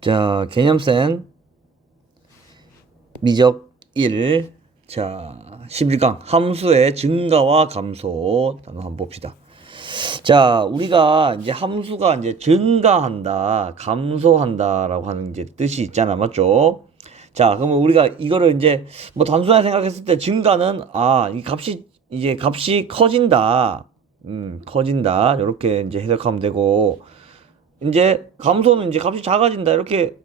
자, 개념센 미적 1. 자, 11강 함수의 증가와 감소 한번 봅시다. 자, 우리가 이제 함수가 이제 증가한다, 감소한다라고 하는 이제 뜻이 있잖아. 맞죠? 자, 그러면 우리가 이거를 이제 뭐 단순하게 생각했을 때 증가는 이 값이 이제 값이 커진다. 커진다. 이렇게 이제 해석하면 되고, 이제 감소는 이제 값이 작아진다. 이렇게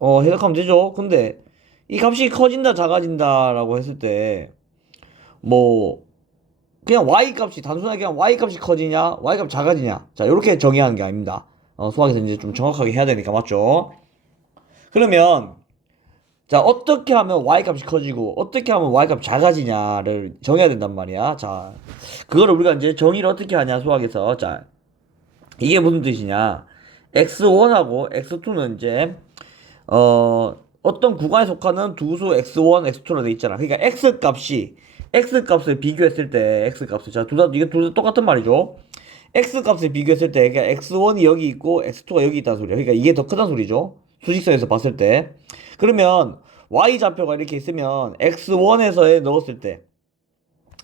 해석하면 되죠. 근데 이 값이 커진다, 작아진다라고 했을 때, 뭐, 그냥 y 값이, 단순하게 그냥 y 값이 커지냐, y 값이 작아지냐. 자, 이렇게 정의하는 게 아닙니다. 수학에서 이제 좀 정확하게 해야 되니까, 맞죠? 그러면, 자, 어떻게 하면 y 값이 커지고, 어떻게 하면 y 값이 작아지냐를 정해야 된단 말이야. 자, 그거를 우리가 이제 정의를 어떻게 하냐, 수학에서. 자, 이게 무슨 뜻이냐. x1하고 x2는 이제, 어떤 구간에 속하는 두 수 x1, x2로 돼 있잖아. 그러니까 x 값을 비교했을 때 x 값을 자, 이게 둘 다 똑같은 말이죠. x 값을 비교했을 때 그러니까 x1이 여기 있고 x2가 여기 있다는 소리야. 그러니까 이게 더 크다는 소리죠. 수직선에서 봤을 때. 그러면 y 좌표가 이렇게 있으면 x1에서에 넣었을 때,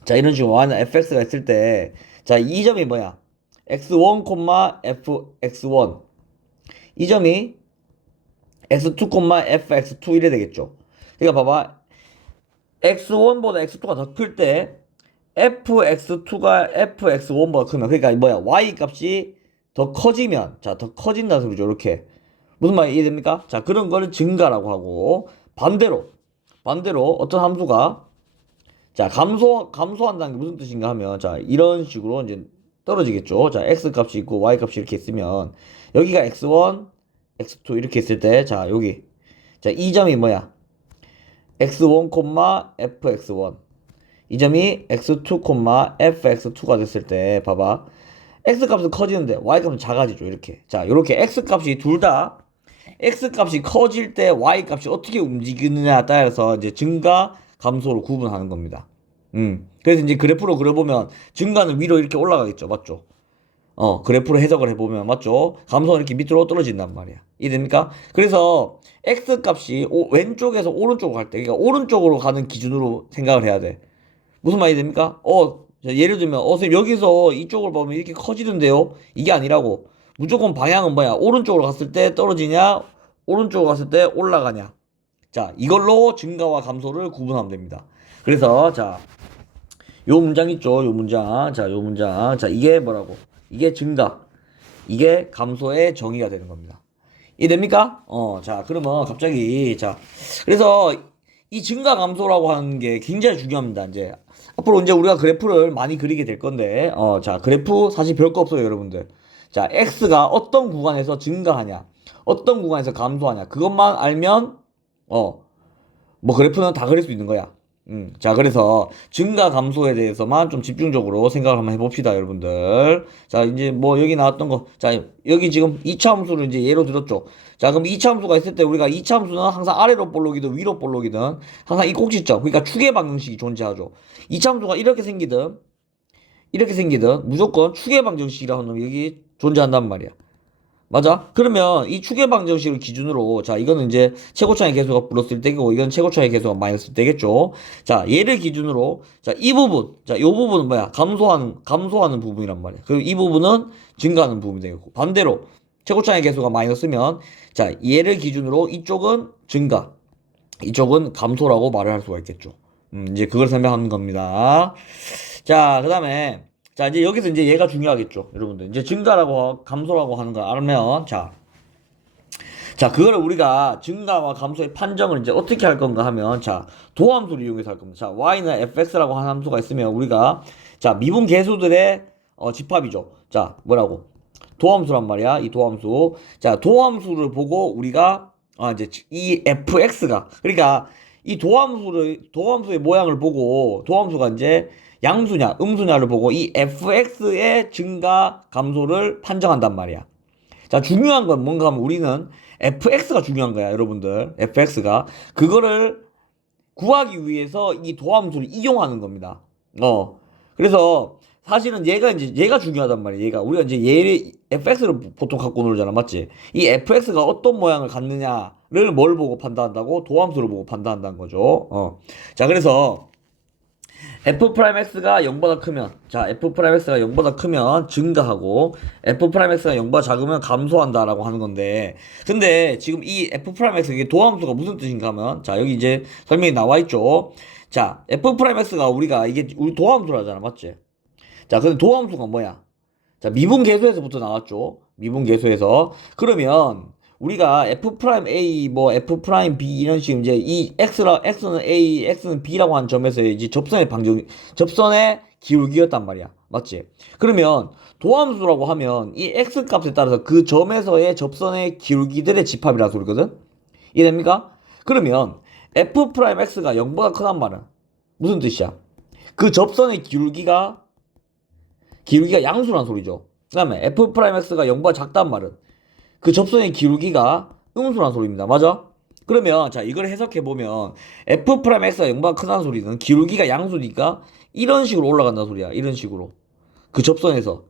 자, 이런 식으로 y는 fx가 있을 때, 자, 이 점이 뭐야? x1, fx1. 이 점이 x2, fx2 이래 되겠죠. 그러니까 봐봐. x1보다 x2가 더 클 때 fx2가 fx1보다 크면, 그러니까 뭐야, y 값이 더 커지면, 자, 더 커진다는 소리죠. 이렇게 무슨 말이 이해됩니까? 자, 그런 거를 증가라고 하고, 반대로 어떤 함수가, 자, 감소한다는 게 무슨 뜻인가 하면, 자, 이런 식으로 이제 떨어지겠죠. 자, x 값이 있고 y 값이 이렇게 있으면 여기가 x1, x2 이렇게 있을 때, 자, 여기, 자, 이 점이 뭐야, x1, fx1. 이 점이 x2, fx2가 됐을 때, 봐봐. x 값은 커지는데 y 값은 작아지죠. 이렇게. 자, 이렇게 x 값이 둘 다, x 값이 커질 때 y 값이 어떻게 움직이느냐에 따라서 이제 증가, 감소로 구분하는 겁니다. 그래서 이제 그래프로 그려보면 증가는 위로 이렇게 올라가겠죠. 맞죠? 그래프로 해석을 해보면, 맞죠? 감소는 이렇게 밑으로 떨어진단 말이야. 이해됩니까? 그래서 x 값이 왼쪽에서 오른쪽으로 갈 때, 그러니까 오른쪽으로 가는 기준으로 생각을 해야 돼. 무슨 말이 됩니까? 자, 예를 들면, 선생님, 여기서 이쪽을 보면 이렇게 커지는데요? 이게 아니라고. 무조건 방향은 뭐야? 오른쪽으로 갔을 때 떨어지냐? 오른쪽으로 갔을 때 올라가냐? 자, 이걸로 증가와 감소를 구분하면 됩니다. 그래서, 자, 요 문장 있죠? 요 문장. 자, 요 문장. 자, 이게 뭐라고? 이게 증가. 이게 감소의 정의가 되는 겁니다. 이해됩니까? 자, 그러면 갑자기, 자, 그래서 이 증가 감소라고 하는 게 굉장히 중요합니다. 이제 앞으로 이제 우리가 그래프를 많이 그리게 될 건데, 자, 그래프 사실 별거 없어요, 여러분들. 자, x가 어떤 구간에서 증가하냐, 어떤 구간에서 감소하냐, 그것만 알면, 뭐 그래프는 다 그릴 수 있는 거야. 자, 그래서 증가 감소에 대해서만 좀 집중적으로 생각을 한번 해봅시다, 여러분들. 자, 이제 뭐 여기 나왔던 거, 자, 여기 지금 2차 함수를 이제 예로 들었죠. 자, 그럼 2차 함수가 있을 때 우리가 2차 함수는 항상 아래로 볼록이든 위로 볼록이든 항상 이 꼭지점, 그러니까 축의 방정식이 존재하죠. 2차 함수가 이렇게 생기든 무조건 축의 방정식이라고 하는 놈이 여기 존재한단 말이야. 맞아? 그러면 이 추계 방정식을 기준으로, 자, 이거는 이제 최고차의 계수가 플러스일 때고, 이건 최고차의 계수가 마이너스일 때겠죠. 자, 얘를 기준으로, 자, 이 부분, 자, 요 부분은 뭐야? 감소하는 부분이란 말이야. 그리고 이 부분은 증가하는 부분이 되겠고, 반대로 최고차의 계수가 마이너스면, 자, 얘를 기준으로 이쪽은 증가, 이쪽은 감소라고 말을 할 수가 있겠죠. 이제 그걸 설명하는 겁니다. 자, 그 다음에, 자, 이제 여기서 이제 얘가 중요하겠죠. 여러분들. 이제 증가라고, 감소라고 하는 걸 알면, 자, 그거를 우리가 증가와 감소의 판정을 이제 어떻게 할 건가 하면, 자, 도함수를 이용해서 할 겁니다. 자, y는 fx라고 하는 함수가 있으면 우리가, 자, 미분 계수들의, 집합이죠. 자, 뭐라고? 도함수란 말이야. 이 도함수. 자, 도함수를 보고 우리가, 이제 이 fx가, 그러니까 이 도함수의 모양을 보고, 도함수가 이제 양수냐, 음수냐를 보고 이 fx의 증가, 감소를 판정한단 말이야. 자, 중요한 건 뭔가 하면 우리는 fx가 중요한 거야, 여러분들. fx가. 그거를 구하기 위해서 이 도함수를 이용하는 겁니다. 그래서 사실은 얘가 중요하단 말이야. 얘가 우리가 이제 얘 fx를 보통 갖고 놀잖아, 맞지? 이 fx가 어떤 모양을 갖느냐를 뭘 보고 판단한다고? 도함수를 보고 판단한다는 거죠. 자, 그래서 f'x가 0보다 크면, 자, f'x가 0보다 크면 증가하고 f'x가 0보다 작으면 감소한다라고 하는 건데, 근데 지금 이 f'x 이게 도함수가 무슨 뜻인가 하면, 자, 여기 이제 설명이 나와 있죠. 자, f'x가 우리가 이게 우리 도함수라잖아, 맞지? 자, 근데 도함수가 뭐야? 자, 미분계수에서부터 나왔죠. 미분계수에서. 그러면 우리가 f'A, 뭐 f'B 이런 식으로 이제 이 x는 A, x는 B라고 하는 점에서 이제 접선의 기울기였단 말이야. 맞지? 그러면 도함수라고 하면 이 x 값에 따라서 그 점에서의 접선의 기울기들의 집합이라는 소리거든? 이해됩니까? 그러면 f'x가 0보다 크단 말은 무슨 뜻이야? 그 접선의 기울기가 양수란 소리죠. 그 다음에 f'x가 0보다 작단 말은 그 접선의 기울기가 음수란 소리입니다. 맞아? 그러면 자, 이걸 해석해보면 f'x가 0보다 크다는 소리는 기울기가 양수니까 이런 식으로 올라간다는 소리야. 이런 식으로. 그 접선에서.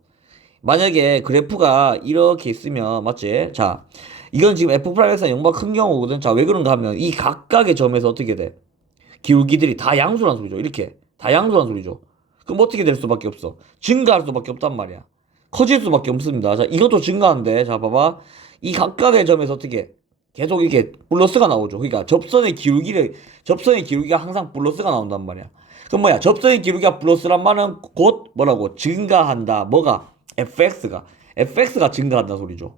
만약에 그래프가 이렇게 있으면 맞지? 자, 이건 지금 f'x가 0보다 큰 경우거든. 자, 왜 그런가 하면 이 각각의 점에서 어떻게 돼? 기울기들이 다 양수란 소리죠. 이렇게. 다 양수란 소리죠. 그럼 어떻게 될 수밖에 없어? 증가할 수밖에 없단 말이야. 커질 수밖에 없습니다. 자, 이것도 증가한데, 자, 봐봐. 이 각각의 점에서 어떻게 계속 이게 플러스가 나오죠. 그러니까 접선의 기울기가 항상 플러스가 나온단 말이야. 그럼 뭐야? 접선의 기울기가 플러스란 말은 곧 뭐라고? 증가한다. 뭐가? fx가 증가한다 소리죠.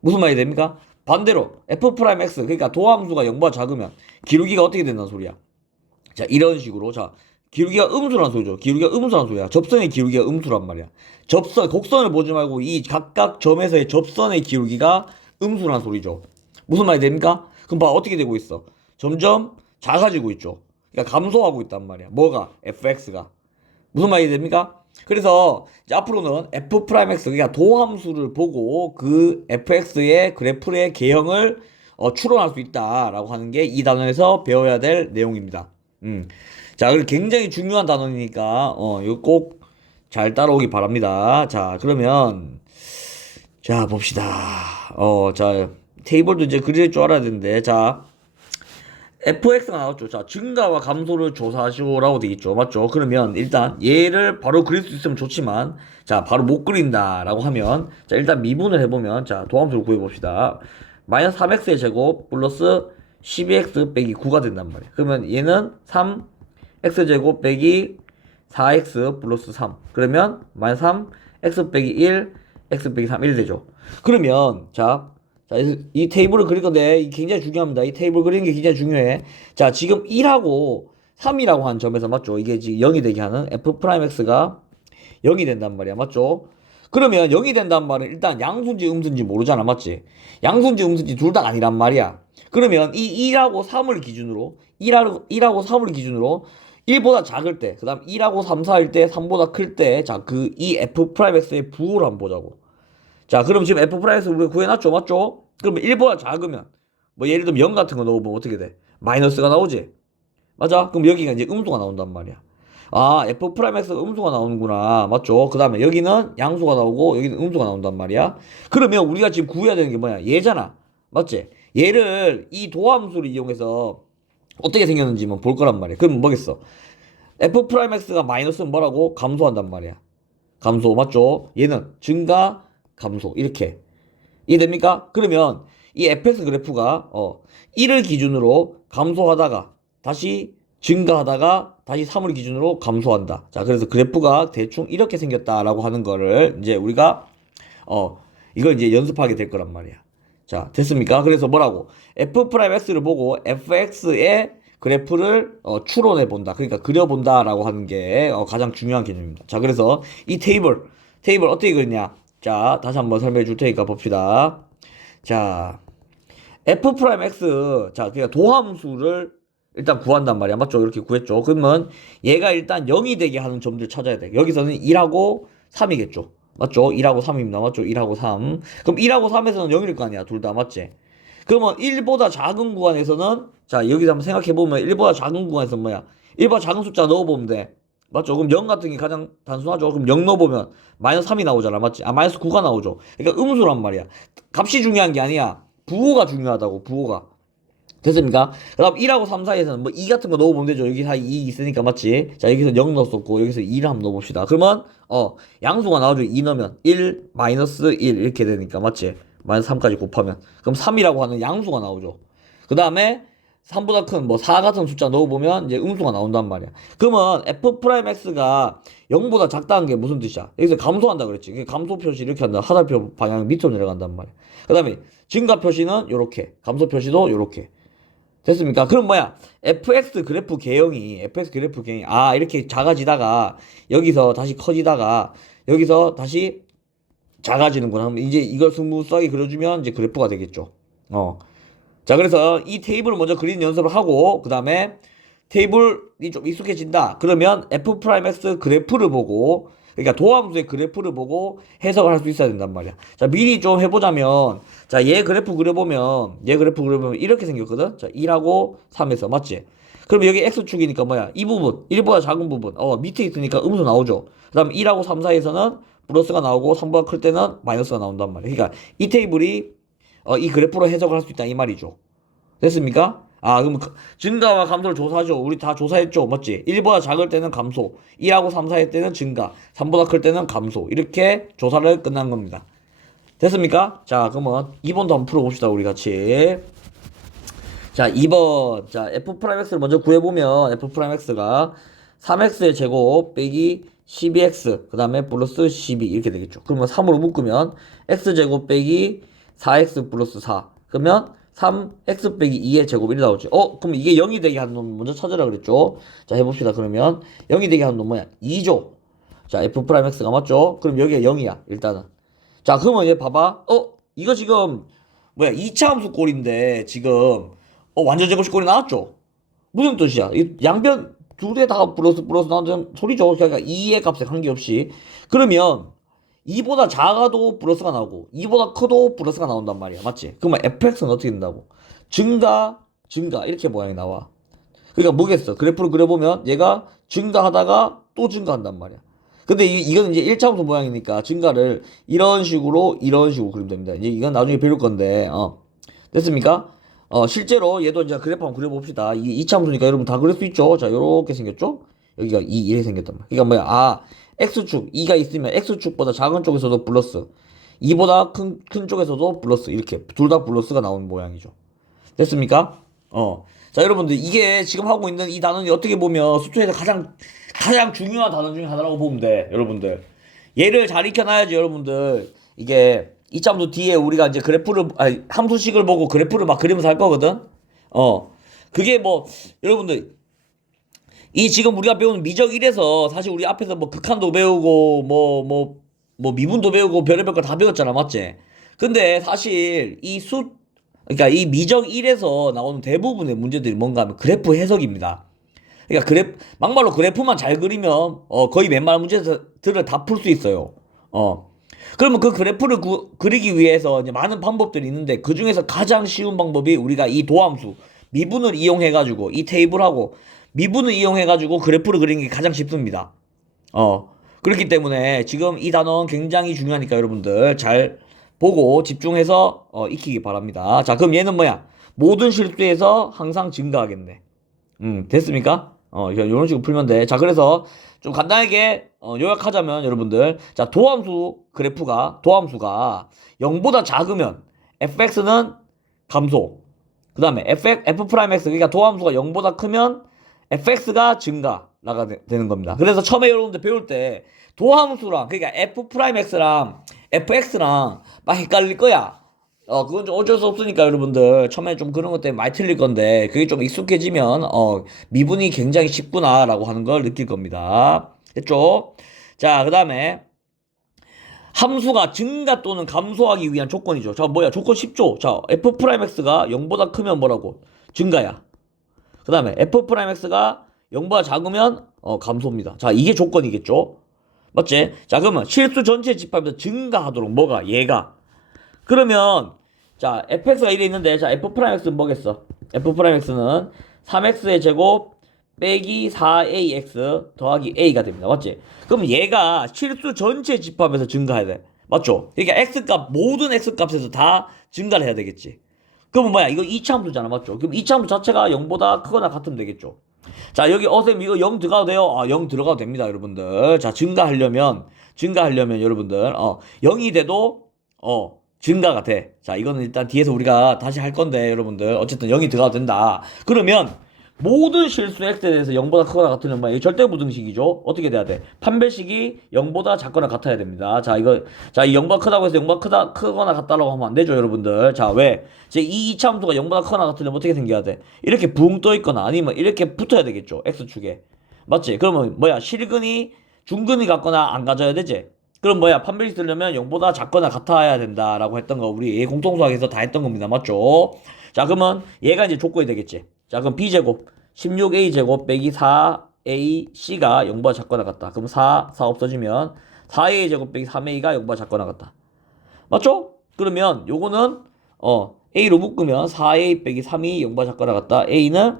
무슨 말이 됩니까? 반대로 f'x, 그러니까 도함수가 0보다 작으면 기울기가 어떻게 된다는 소리야? 자, 이런 식으로. 자, 기울기가 음수란 소리죠. 기울기가 음수란 소리야. 접선의 기울기가 음수란 말이야. 곡선을 보지 말고 이 각각 점에서의 접선의 기울기가 음수란 소리죠. 무슨 말이 됩니까? 그럼 봐, 어떻게 되고 있어? 점점 작아지고 있죠. 그러니까 감소하고 있단 말이야. 뭐가? fx가. 무슨 말이 됩니까? 그래서 이제 앞으로는 f'x, 그러니까 도함수를 보고 그 fx의 그래프의 개형을 추론할 수 있다라고 하는 게 이 단원에서 배워야 될 내용입니다. 자, 그리고 굉장히 중요한 단원이니까 이거 꼭 잘 따라오기 바랍니다. 자, 그러면 자, 봅시다. 자, 테이블도 이제 그릴 줄 알아야 되는데, 자, fx가 나왔죠. 자, 증가와 감소를 조사하시오라고 되어 있죠. 맞죠? 그러면 일단 얘를 바로 그릴 수 있으면 좋지만, 자, 바로 못 그린다라고 하면, 자, 일단 미분을 해보면, 자, 도함수를 구해봅시다. 마이너스 4x의 제곱 플러스 12x 빼기 9가 된단 말이에요. 그러면 얘는 3x제곱 빼기 4x 플러스 3. 그러면 마이너스 3, x 빼기 1, x 빼기 3, 1 되죠. 그러면, 자, 이 테이블을 그릴 건데, 이게 굉장히 중요합니다. 이 테이블 그리는 게 굉장히 중요해. 자, 지금 1하고 3이라고 하는 점에서 맞죠? 이게 지금 0이 되게 하는 f'x가 0이 된단 말이야. 맞죠? 그러면 0이 된단 말은 일단 양수인지 음수인지 모르잖아. 맞지? 양수인지 음수인지 둘 다 아니란 말이야. 그러면 이 1하고 3을 기준으로, 1하고 3을 기준으로 1보다 작을 때, 그 다음 1하고 3, 4일 때, 3보다 클 때, 자, 이 f'x의 부호를 한번 보자고. 자, 그럼 지금 f'x 우리가 구해놨죠, 맞죠? 그러면 1보다 작으면 뭐 예를 들면 0 같은 거 넣어보면 어떻게 돼? 마이너스가 나오지? 맞아? 그럼 여기가 이제 음수가 나온단 말이야. 아, f'x가 음수가 나오는구나, 맞죠? 그 다음에 여기는 양수가 나오고 여기는 음수가 나온단 말이야. 그러면 우리가 지금 구해야 되는 게 뭐야? 얘잖아, 맞지? 얘를 이 도함수를 이용해서 어떻게 생겼는지만 볼 거란 말이야. 그럼 뭐겠어? f'x가 마이너스는 뭐라고? 감소한단 말이야. 감소, 맞죠? 얘는 증가, 감소, 이렇게 이해됩니까? 그러면 이 fx 그래프가 1을 기준으로 감소하다가 다시 증가하다가 다시 3을 기준으로 감소한다. 자, 그래서 그래프가 대충 이렇게 생겼다라고 하는 거를 이제 우리가 이걸 이제 연습하게 될 거란 말이야. 자, 됐습니까? 그래서 뭐라고? f'x를 보고 fx의 그래프를 추론해 본다. 그러니까 그려 본다라고 하는 게 가장 중요한 개념입니다. 자, 그래서 이 테이블 어떻게 그리냐? 자, 다시 한번 설명해 줄 테니까 봅시다. 자, f'x, 자, 그러니까 도함수를 일단 구한단 말이야. 맞죠? 이렇게 구했죠. 그러면 얘가 일단 0이 되게 하는 점들 찾아야 돼. 여기서는 1하고 3이겠죠. 맞죠? 1하고 3입니다. 맞죠? 1하고 3. 그럼 1하고 3에서는 0일 거 아니야. 둘 다. 맞지? 그러면 1보다 작은 구간에서는, 자, 여기서 한번 생각해보면 1보다 작은 구간에서 뭐야? 1보다 작은 숫자 넣어보면 돼. 맞죠? 그럼 0 같은 게 가장 단순하죠. 그럼 0 넣어보면 마이너스 3이 나오잖아. 맞지? 아, 마이너스 9가 나오죠. 그러니까 음수란 말이야. 값이 중요한 게 아니야. 부호가 중요하다고, 부호가. 됐습니까? 그 다음 1하고 3 사이에서는 뭐 2 같은 거 넣어보면 되죠. 여기 사이 2 있으니까, 맞지? 자, 여기서 0 넣었었고, 여기서 2를 한번 넣어봅시다. 그러면, 양수가 나오죠. 2 넣으면. 1, 마이너스 1, 이렇게 되니까, 맞지? 마이너스 3까지 곱하면. 그럼 3이라고 하는 양수가 나오죠. 그 다음에 3보다 큰 뭐 4 같은 숫자 넣어보면 이제 음수가 나온단 말이야. 그러면 f'x가 0보다 작다는 게 무슨 뜻이야? 여기서 감소한다 그랬지. 감소 표시 이렇게 한다. 하달표 방향 밑으로 내려간단 말이야. 그 다음에 증가 표시는 요렇게, 감소 표시도 요렇게. 됐습니까? 그럼 뭐야? fx 그래프 개형이 이렇게 작아지다가 여기서 다시 커지다가 여기서 다시 작아지는구나. 그럼 이제 이걸 스무스하게 그려주면 이제 그래프가 되겠죠. 자, 그래서 이 테이블을 먼저 그리는 연습을 하고 그 다음에 테이블이 좀 익숙해진다. 그러면 f'x 그래프를 보고, 그러니까 도함수의 그래프를 보고 해석을 할 수 있어야 된단 말이야. 자, 미리 좀 해보자면, 자, 얘 그래프 그려보면 이렇게 생겼거든? 자, 1하고 3에서, 맞지? 그럼 여기 x축이니까 뭐야? 이 부분, 1보다 작은 부분, 밑에 있으니까 음수 나오죠. 그 다음 1하고 3 사이에서는 플러스가 나오고 3보다 클 때는 마이너스가 나온단 말이야. 그러니까 이 테이블이 이 그래프로 해석을 할 수 있다 이 말이죠. 됐습니까? 그럼 증가와 감소를 조사하죠. 우리 다 조사했죠. 맞지? 1보다 작을 때는 감소, 1하고 3 사이 때는 증가, 3보다 클 때는 감소. 이렇게 조사를 끝난 겁니다. 됐습니까? 자, 그러면 2번도 한번 풀어봅시다. 우리 같이. 자, 2번. 자, f'x를 먼저 구해보면 f'x가 3x의 제곱 빼기 12x 그 다음에 플러스 12 이렇게 되겠죠. 그러면 3으로 묶으면 x제곱 빼기 4x 플러스 4 그러면 3x 빼기 2의 제곱 1이 나오지. 그럼 이게 0이 되게 하는 놈 먼저 찾으라 그랬죠. 자, 해봅시다. 그러면 0이 되게 하는 놈 뭐야? 2죠. 자, f'x가 맞죠? 그럼 여기가 0이야 일단은. 자, 그러면 얘 봐봐. 이거 지금 뭐야? 2차 함수 꼴인데 지금 완전 제곱식 꼴이 나왔죠? 무슨 뜻이야? 이 양변 두 개 다 플러스 나오는 소리죠. 그러니까 2의 값에 관계없이. 그러면 2보다 작아도 플러스가 나오고 2보다 커도 플러스가 나온단 말이야. 맞지? 그러면 fx는 어떻게 된다고? 증가 이렇게 모양이 나와. 그러니까 뭐겠어? 그래프를 그려보면 얘가 증가하다가 또 증가한단 말이야. 근데 이거는 이제 1차 함수 모양이니까 증가를 이런 식으로 그리면 됩니다. 이제 이건 나중에 배울 건데 됐습니까? 실제로 얘도 이제 그래프 한번 그려봅시다. 이게 2차 함수니까 여러분 다 그릴 수 있죠? 자, 요렇게 생겼죠? 여기가 2 이렇게 생겼단 말이야. 그러니까 뭐야? X축 2가 있으면 X축보다 작은 쪽에서도 플러스 2보다 큰 쪽에서도 플러스 이렇게 둘 다 플러스가 나오는 모양이죠. 됐습니까? 자, 여러분들 이게 지금 하고 있는 이 단원이 어떻게 보면 수투에서 가장 중요한 단원 중에 하나라고 보면 돼. 여러분들 얘를 잘 익혀놔야지. 여러분들 이게 2차함수 뒤에 우리가 이제 함수식을 보고 그래프를 막 그리면서 할 거거든. 그게 뭐 여러분들 이 지금 우리가 배우는 미적 1에서 사실 우리 앞에서 뭐 극한도 배우고 뭐 미분도 배우고 별의별 거 다 배웠잖아. 맞지? 근데 사실 그러니까 이 미적 1에서 나오는 대부분의 문제들이 뭔가 하면 그래프 해석입니다. 그러니까 막말로 그래프만 잘 그리면 거의 웬만한 문제들을 다 풀 수 있어요. 그러면 그 그래프를 그리기 위해서 이제 많은 방법들이 있는데 그 중에서 가장 쉬운 방법이 우리가 이 도함수 미분을 이용해가지고 이 테이블하고 미분을 이용해가지고 그래프를 그리는 게 가장 쉽습니다. 그렇기 때문에 지금 이 단어는 굉장히 중요하니까 여러분들 잘 보고 집중해서 익히기 바랍니다. 자, 그럼 얘는 뭐야? 모든 실수에서 항상 증가하겠네. 됐습니까? 이런 식으로 풀면 돼. 자, 그래서 좀 간단하게 요약하자면 여러분들, 자, 도함수가 0보다 작으면 fx는 감소. 그 다음에 f'x 그러니까 도함수가 0보다 크면 fx가 증가가 되는 겁니다. 그래서 처음에 여러분들 배울 때 도함수랑 그러니까 f'x랑 fx랑 막 헷갈릴 거야. 그건 좀 어쩔 수 없으니까 여러분들 처음에 좀 그런 것 때문에 많이 틀릴 건데 그게 좀 익숙해지면 미분이 굉장히 쉽구나라고 하는 걸 느낄 겁니다. 됐죠? 자, 그 다음에 함수가 증가 또는 감소하기 위한 조건이죠. 자, 뭐야? 조건 쉽죠? 자, f'x가 0보다 크면 뭐라고? 증가야. 그 다음에 f'x가 0보다 작으면 감소입니다. 자, 이게 조건이겠죠? 맞지? 자, 그러면 실수 전체 집합에서 증가하도록 뭐가? 얘가. 그러면 자, fx가 1에 있는데 자, f'x는 뭐겠어? f'x는 3x의 제곱 빼기 4ax 더하기 a가 됩니다. 맞지? 그럼 얘가 실수 전체 집합에서 증가해야 돼. 맞죠? 그러니까 x값 모든 x값에서 다 증가를 해야 되겠지. 그러면 뭐야? 이거 이차함수잖아. 맞죠? 그럼 이차함수 자체가 0보다 크거나 같으면 되겠죠. 자, 여기 어셈 이거 0 들어가도 돼요? 아, 0 들어가도 됩니다, 여러분들. 자, 증가하려면 여러분들 0이 돼도 증가가 돼. 자, 이거는 일단 뒤에서 우리가 다시 할 건데 여러분들 어쨌든 0이 들어가도 된다. 그러면 모든 실수 x에 대해서 0보다 크거나 같으면 뭐야? 이게 절대부등식이죠. 어떻게 돼야 돼? 판별식이 0보다 작거나 같아야 됩니다. 자, 이거 자, 이 0보다 크다고 해서 0보다 크거나 같다라고 하면 안 되죠, 여러분들. 자, 왜? 이 이차함수가 0보다 크거나 같으면 어떻게 생겨야 돼? 이렇게 붕 떠 있거나 아니면 이렇게 붙어야 되겠죠. x축에. 맞지? 그러면 뭐야? 실근이 중근이 같거나 안 가져야 되지? 그럼 뭐야? 판별식 쓰려면 0보다 작거나 같아야 된다라고 했던 거 우리 공통수학에서 다 했던 겁니다. 맞죠? 자, 그러면 얘가 이제 조건이 되겠지. 자, 그럼 b제곱 16a제곱 빼기 4ac가 0보다 작거나 같다. 그럼 4 없어지면 4a제곱 빼기 3a가 0보다 작거나 같다. 맞죠? 그러면 요거는 a로 묶으면 4a 빼기 3이 0보다 작거나 같다. a는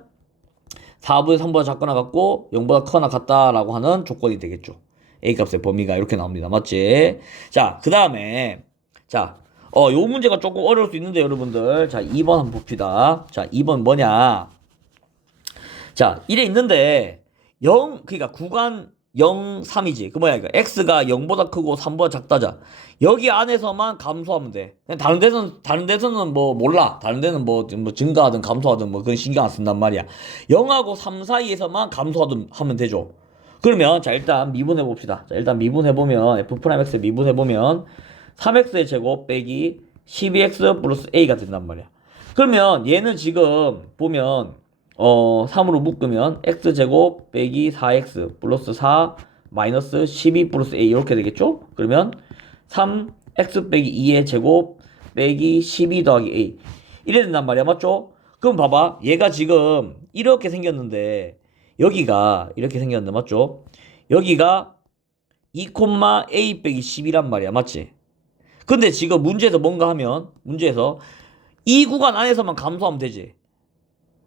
4분의 3보다 작거나 같고 0보다 크거나 같다라고 하는 조건이 되겠죠. a값의 범위가 이렇게 나옵니다. 맞지? 자, 그 다음에 자, 요 문제가 조금 어려울 수 있는데 여러분들 자, 2번 한번 봅시다. 자, 2번 뭐냐? 자, 이래 있는데 0 그러니까 구간 0, 3이지. 그 뭐야 이거 x가 0보다 크고 3보다 작다자. 여기 안에서만 감소하면 돼. 그냥 다른 데서는 뭐 몰라. 다른 데는 뭐 증가하든 감소하든 뭐 그건 신경 안 쓴단 말이야. 0하고 3 사이에서만 감소하든 하면 되죠. 그러면 자, 일단 미분해 봅시다. 자, 일단 미분해 보면 f'x 미분해 보면 3x의 제곱 빼기 12x 플러스 a가 된단 말이야. 그러면 얘는 지금 보면 3으로 묶으면 x제곱 빼기 4x 플러스 4 마이너스 12 플러스 a 이렇게 되겠죠? 그러면 3x 빼기 2의 제곱 빼기 12 더하기 a 이래 된단 말이야. 맞죠? 그럼 봐봐. 얘가 지금 이렇게 생겼는데 여기가 이렇게 생겼는데 맞죠? 여기가 2,a 빼기 10이란 말이야. 맞지? 근데 지금 문제에서 뭔가 하면 문제에서 이 구간 안에서만 감소하면 되지.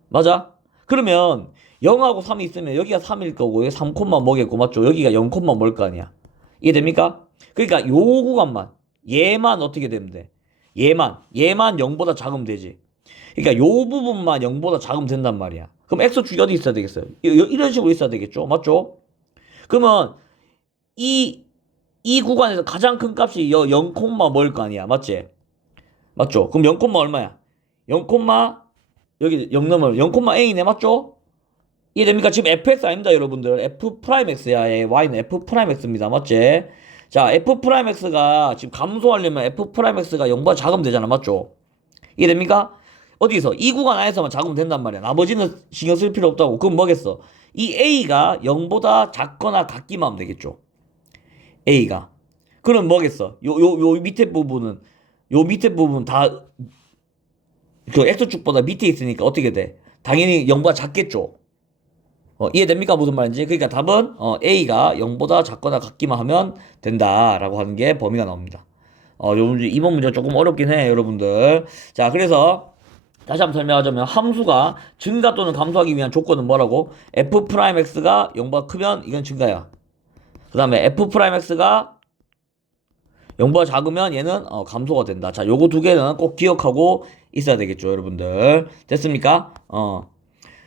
맞아? 그러면 0하고 3이 있으면 여기가 3일 거고 여기 3, 뭐겠고 맞죠? 여기가 0, 뭘 거 아니야. 이해됩니까? 그러니까 요 구간만 얘만 어떻게 되면 돼? 얘만 0보다 작으면 되지. 그러니까 요 부분만 0보다 작으면 된단 말이야. 그럼 x축이 어디 있어야 되겠어요? 이런 식으로 있어야 되겠죠? 맞죠? 그러면 이 구간에서 가장 큰 값이 0, 뭐일 거 아니야. 맞지? 맞죠? 그럼 0, 얼마야? 0, 여기 0 넘으면 0,a네. 맞죠? 이해됩니까? 지금 fx 아닙니다, 여러분들. f'x야. y는 f'x입니다. 맞지? 자, f'x가 지금 감소하려면 f'x가 0보다 작으면 되잖아. 맞죠? 이해됩니까? 어디서? 이 구간 안에서만 작으면 된단 말이야. 나머지는 신경 쓸 필요 없다고. 그럼 뭐겠어? 이 a가 0보다 작거나 같기만 하면 되겠죠. a가. 그럼 뭐겠어? 요 밑에 부분은 다 그 x축보다 밑에 있으니까 어떻게 돼? 당연히 0보다 작겠죠. 이해됩니까? 무슨 말인지? 그러니까 답은 a가 0보다 작거나 같기만 하면 된다라고 하는 게 범위가 나옵니다. 이번 문제가 조금 어렵긴 해, 여러분들. 자, 그래서 다시 한번 설명하자면 함수가 증가 또는 감소하기 위한 조건은 뭐라고? f'x가 0보다 크면 이건 증가야. 그 다음에 f'x가 0보다 작으면 얘는 감소가 된다. 자, 요거 두 개는 꼭 기억하고 있어야 되겠죠, 여러분들. 됐습니까?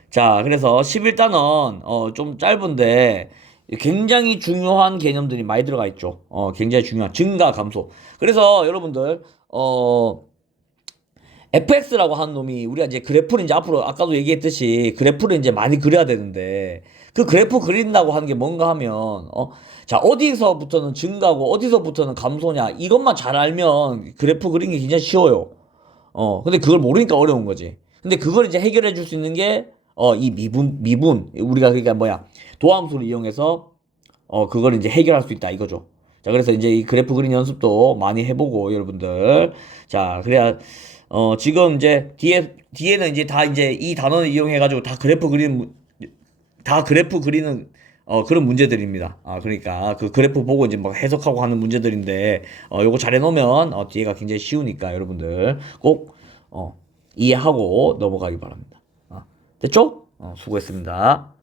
자, 그래서 11단은 좀 짧은데 굉장히 중요한 개념들이 많이 들어가 있죠. 굉장히 중요한 증가, 감소. 그래서 여러분들 fx라고 하는 놈이 우리가 이제 그래프를 이제 앞으로 아까도 얘기했듯이 그래프를 이제 많이 그려야 되는데 그 그래프 그린다고 하는 게 뭔가 하면 자, 어디서부터는 증가고 어디서부터는 감소냐 이것만 잘 알면 그래프 그리는 게 굉장히 쉬워요. 근데 그걸 모르니까 어려운 거지. 근데 그걸 이제 해결해 줄 수 있는 게 이 미분 우리가 그러니까 뭐야 도함수를 이용해서 그걸 이제 해결할 수 있다 이거죠. 자, 그래서 이제 이 그래프 그린 연습도 많이 해보고 여러분들 자, 그래야 지금 이제 뒤에는 이제 다 이제 이 단어를 이용해가지고 다 그래프 그리는 그런 문제들입니다. 그러니까 그 그래프 보고 이제 막 해석하고 하는 문제들인데 요거 잘 해놓으면 뒤에가 굉장히 쉬우니까 여러분들 꼭 이해하고 넘어가기 바랍니다. 됐죠? 수고했습니다.